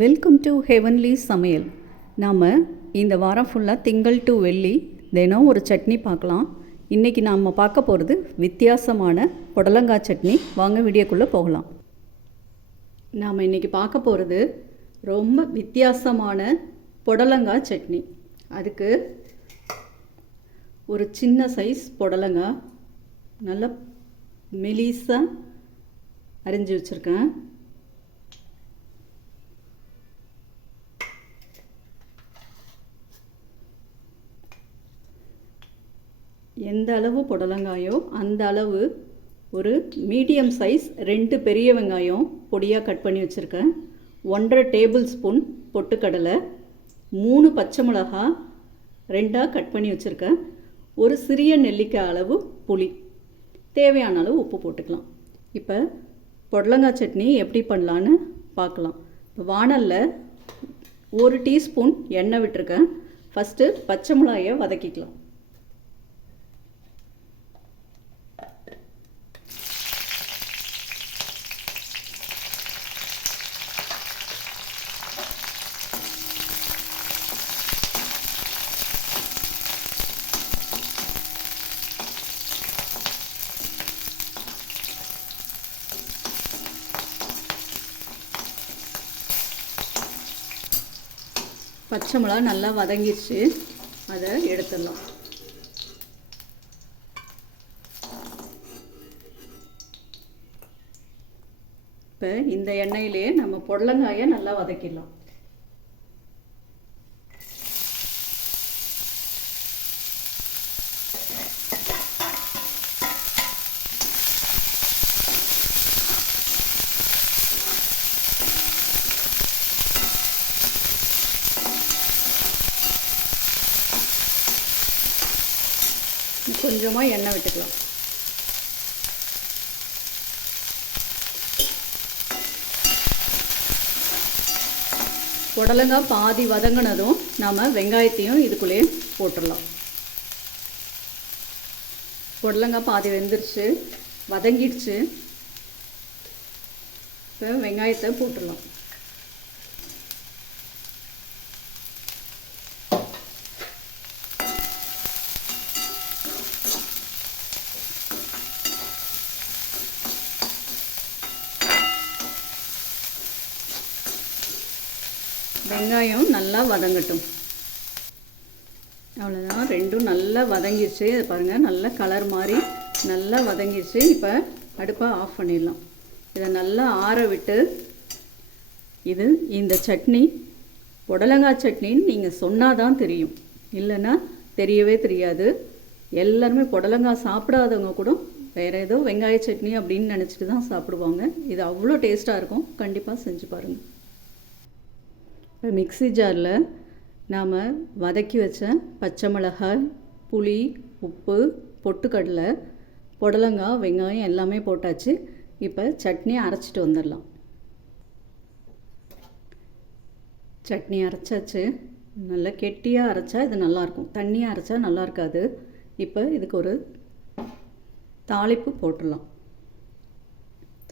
Welcome to heavenly சமையல். நாம் இந்த வாரம் ஃபுல்லாக திங்கள் டு வெள்ளி தினம் ஒரு சட்னி பார்க்கலாம். இன்றைக்கி நாம் பார்க்க போகிறது வித்தியாசமான புடலங்காய் சட்னி. வாங்க வீடியோக்குள்ளே போகலாம். நாம் இன்றைக்கி பார்க்க போகிறது ரொம்ப வித்தியாசமான புடலங்காய் சட்னி. அதுக்கு ஒரு சின்ன சைஸ் புடலங்காய் நல்லா மெலிசாக அரிஞ்சு வச்சுருக்கேன். எந்த அளவு புடலங்காயோ அந்த அளவு ஒரு மீடியம் சைஸ் 2 பெரிய வெங்காயம் பொடியாக கட் பண்ணி வச்சுருக்கேன். 1.5 டேபிள் ஸ்பூன் பொட்டுக்கடலை, 3 பச்சை மிளகா 2ஆக கட் பண்ணி வச்சுருக்கேன். ஒரு சிறிய நெல்லிக்காய் அளவு புளி, தேவையான அளவு உப்பு போட்டுக்கலாம். இப்போ புடலங்காய் சட்னி எப்படி பண்ணலான்னு பார்க்கலாம். இப்போ வாணலில் 1 டீஸ்பூன் எண்ணெய் விட்டுருக்கேன். ஃபஸ்ட்டு பச்சை மிளகாயை வதக்கிக்கலாம். பச்சை மிளகா நல்லா வதங்கிடுச்சு, அதை எடுத்துடலாம். இப்போ இந்த எண்ணெயிலே நம்ம புடலங்காயை நல்லா வதக்கிடலாம். கொஞ்சமாக எண்ணெய் விட்டுக்கலாம். புடலங்காய் பாதி வதங்கினதும் நாம் வெங்காயத்தையும் இதுக்குள்ளேயே போட்டுடலாம். புடலங்காய் பாதி வெந்துருச்சு, வதங்கிடுச்சு. இப்போ வெங்காயத்தை போட்டுடலாம். வெங்காயம் நல்லா வதங்கட்டும். அவ்வளோதான், ரெண்டும் நல்லா வதங்கிடுச்சு. இது பாருங்கள், நல்ல கலர் மாதிரி நல்லா வதங்கிடுச்சு. இப்போ அடுப்பை ஆஃப் பண்ணிடலாம். இதை நல்லா ஆற விட்டு இந்த சட்னி புடலங்காய் சட்னின்னு நீங்கள் சொன்னால் தான் தெரியும், இல்லைன்னா தெரியவே தெரியாது. எல்லாருமே புடலங்காய் சாப்பிடாதவங்க கூட வேறு ஏதோ வெங்காய சட்னி அப்படின்னு நினச்சிட்டு தான் சாப்பிடுவாங்க. இது அவ்வளோ டேஸ்ட்டாக இருக்கும். கண்டிப்பாக செஞ்சு பாருங்கள். இப்போ மிக்ஸி ஜாரில் நாம் வதக்கி வச்ச பச்சை மிளகாய், புளி, உப்பு, பொட்டுக்கடலை, புடலங்காய், வெங்காயம் எல்லாமே போட்டாச்சு. இப்போ சட்னி அரைச்சிட்டு வந்துடலாம். சட்னி அரைச்சாச்சு. நல்லா கெட்டியாக அரைச்சா இது நல்லாயிருக்கும், தண்ணியாக அரைச்சா நல்லா இருக்காது. இப்போ இதுக்கு ஒரு தாளிப்பு போட்டுடலாம்.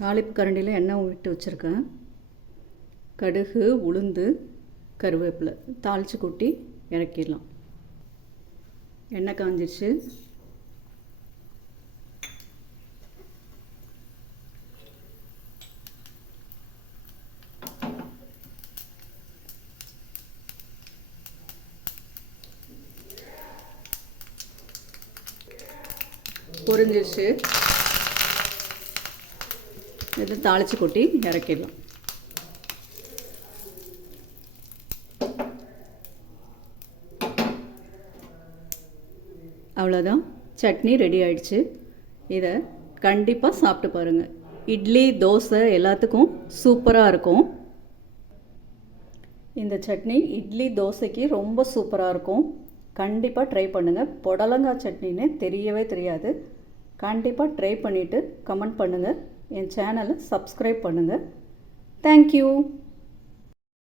தாளிப்பு கரண்டியில் எண்ணெய் விட்டு வச்சுருக்கேன். கடுகு, உளுந்து, கருவேப்பிலை தாளித்து கொட்டி இறக்கிடலாம். எண்ணெய் காஞ்சிடுச்சு. பொரிஞ்சிடுச்சு. இதை தாளித்து கொட்டி இறக்கிடலாம். அவ்வளோதான், சட்னி ரெடி ஆயிடுச்சு. இதை கண்டிப்பாக சாப்பிட்டு பாருங்கள். இட்லி, தோசை எல்லாத்துக்கும் சூப்பராக இருக்கும். இந்த சட்னி இட்லி, தோசைக்கு ரொம்ப சூப்பராக இருக்கும். கண்டிப்பாக ட்ரை பண்ணுங்கள். புடலங்காய் சட்னின்னு தெரியவே தெரியாது. கண்டிப்பாக ட்ரை பண்ணிவிட்டு கமெண்ட் பண்ணுங்கள். என் சேனலை சப்ஸ்கிரைப் பண்ணுங்கள். தேங்க்யூ.